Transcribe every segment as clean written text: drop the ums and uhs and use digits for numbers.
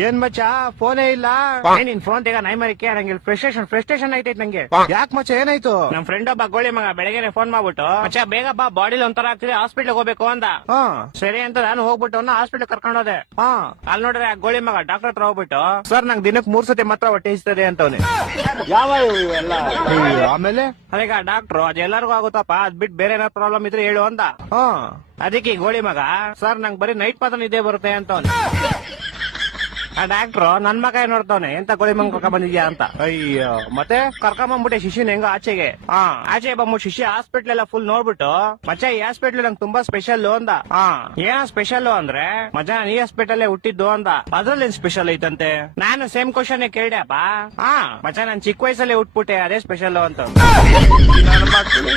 ಏನ್ ಮಚ್ಚ ಫೋನೇ ಇಲ್ಲ. ನಿನ್ ಫೋನ್ ತೆಗ ನೈ ಮರಿಕೆ ನಂಗೆ ಫ್ರಸ್ಟ್ರೇಷನ್ ಐತೈತ್ ನಂಗೆ. ಯಾಕೆ ಮಚ್ಚ ಏನಾಯ್ತು? ನಮ್ ಫ್ರೆಂಡ್ ಒಬ್ಬ ಗೋಳಿ ಮಗ ಬೆಳಗ್ಗೆ ಫೋನ್ ಮಾಡ್ಬಿಟ್ಟು ಮಚ್ಚ ಬೇಗ ಬಾ ಬಾಡಿಲಿ ಒಂಥರ ಆಗ್ತಿದೆ ಹಾಸ್ಪಿಟಲ್ ಹೋಗ್ಬೇಕು ಅಂದ. ಸರಿ ಅಂತ ನಾನು ಹೋಗ್ಬಿಟ್ಟು ಹಾಸ್ಪಿಟಲ್ ಕರ್ಕೊಂಡು ಹೋದೆ. ಅಲ್ಲಿ ನೋಡ್ರೆ ಆ ಗೋಳಿ ಮಗ ಡಾಕ್ಟರ್ ಹತ್ರ ಹೋಗ್ಬಿಟ್ಟು ಸರ್ ನಂಗೆ ದಿನಕ್ಕೆ 3 ಸತಿ ಮಾತ್ರ ಹೊಟ್ಟೆ ಇಸ್ತದೆ ಅಂತವ್ನೆ. ಯಾವ ಇವೆಲ್ಲ? ಆಮೇಲೆ ಅದೀಗ ಡಾಕ್ಟ್ರು ಅದೆಲ್ಲರಿಗೂ ಆಗುತ್ತಪ್ಪ ಅದ್ ಬಿಟ್ಟು ಬೇರೆ ಏನಾದ್ರು ಪ್ರಾಬ್ಲಮ್ ಇದ್ರೆ ಹೇಳು ಅಂದ. ಅದಕ್ಕೆ ಈ ಗೋಳಿ ಮಗ ಸರ್ ನಂಗೆ ಬರೀ ನೈಟ್ ಮಾತ್ರ ನಿದ್ದೆ ಬರುತ್ತೆ ಅಂತವ್ನೆ. ಆ ಡಾಕ್ಟ್ರು ನನ್ ಮಗ ನೋಡ್ತಾವನೆ ಎಂತ ಗೋಳಿ ಮಂಗ ಕರ್ಕೊಂಡ್ ಬಂದಿದ್ಯಾ ಅಂತ. ಅಯ್ಯೋ ಮತ್ತೆ ಕರ್ಕೊಂಬಂದ್ಬಿಟ್ಟೆ ಶಿಶಿನ ಹೆಂಗ ಆಚೆಗೆ. ಆಚೆ ಬಂದ್ಬಿಟ್ಟು ಶಿಶಿ ಹಾಸ್ಪಿಟ್ಲ್ ಎಲ್ಲ ಫುಲ್ ನೋಡ್ಬಿಟ್ಟು ಮಚ್ಚ ಈ ಹಾಸ್ಪಿಟ್ಲ್ ನಂಗೆ ತುಂಬಾ ಸ್ಪೆಷಲ್ ಅಂದ. ಏನೋ ಸ್ಪೆಷಲ್ ಅಂದ್ರೆ ಮಚ್ಚ ನಾನು ಈ ಹಾಸ್ಪಿಟಲ್ ಹುಟ್ಟಿದ್ದು ಅಂದ. ಅದ್ರಲ್ಲಿ ಏನ್ ಸ್ಪೆಷಲ್ ಐತಂತೆ? ನಾನು ಸೇಮ್ ಕ್ವಶನ್ ಕೇಳ್ದೆಪ್ಪ. ಮಚ್ಚ ನಾನ್ ಚಿಕ್ಕ ವಯಸ್ಸಲ್ಲೇ ಹುಟ್ಬಿಟ್ಟೆ ಅದೇ ಸ್ಪೆಷಲ್ ಅಂತ. ನನ್ನ ಮಕ್ಕಳು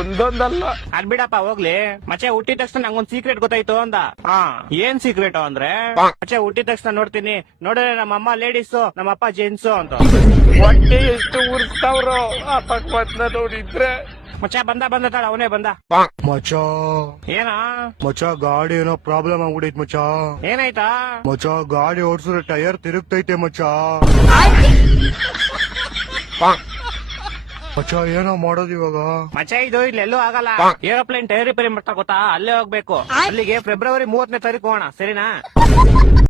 ಒಂದೊಂದಲ್ಲ ಅದ್ ಬಿಡಪ್ಪ ಹೋಗ್ಲಿ. ಮಚ್ಚೆ ಹುಟ್ಟಿದ ತಕ್ಷಣ ನಂಗೊಂದ್ ಸೀಕ್ರೆಟ್ ಗೊತ್ತಾಯ್ತು ಅಂದ. ಏನ್ ಸೀಕ್ರೆಟ್ ಅಂದ್ರೆ ಮಚ್ಚೆ ಹುಟ್ಟಿದ ತಕ್ಷಣ ನೋಡ್ತೀನಿ ನೋಡಿದ್ರೆ ನಮ್ಮಮ್ಮ ಲೇಡೀಸು ನಮ್ಮಪ್ಪ ಜೆಂಟ್ಸು ಅಂತ. ಹೊಟ್ಟೆ ಎಷ್ಟು ಉರ್ಸ್ತಾವ್ರೋ ಆ ಪಕ್ವತ್ನ ನೋಡಿದ್ರೆ. ಮಚ್ಚ ಬಂದ ತಾಳ ಅವನೇ ಬಂದ. ಮಚ್ಚ ಏನ ಮಚ್ಚ ಗಾಡಿ ಏನೋ ಪ್ರಾಬ್ಲಮ್ ಆಗ್ಬಿಡೈತ್ ಮಚ್ಚ. ಏನಾಯ್ತಾ? ಮಚ್ಚ ಗಾಡಿ ಓಡಿಸಿದ್ರೆ ಟೈರ್ ತಿರುಗ್ತೈತೆ ಮಚ್ಚ. ಮಚ್ಚ ಏನೋ ಮಾಡೋದು ಇವಾಗ? ಮಚ್ಚ ಇದು ಇಲ್ಲೆಲ್ಲೂ ಆಗಲ್ಲ. ಏರೋಪ್ಲೇನ್ ಟೈರ್ ರಿಪೇರಿ ಮಾಡ್ತಾ ಗೊತ್ತಾ, ಅಲ್ಲೇ ಹೋಗ್ಬೇಕು. ಅಲ್ಲಿಗೆ ಫೆಬ್ರವರಿ 30ನೇ ತಾರೀಕು ಹೋಗೋಣ, ಸರಿನಾ?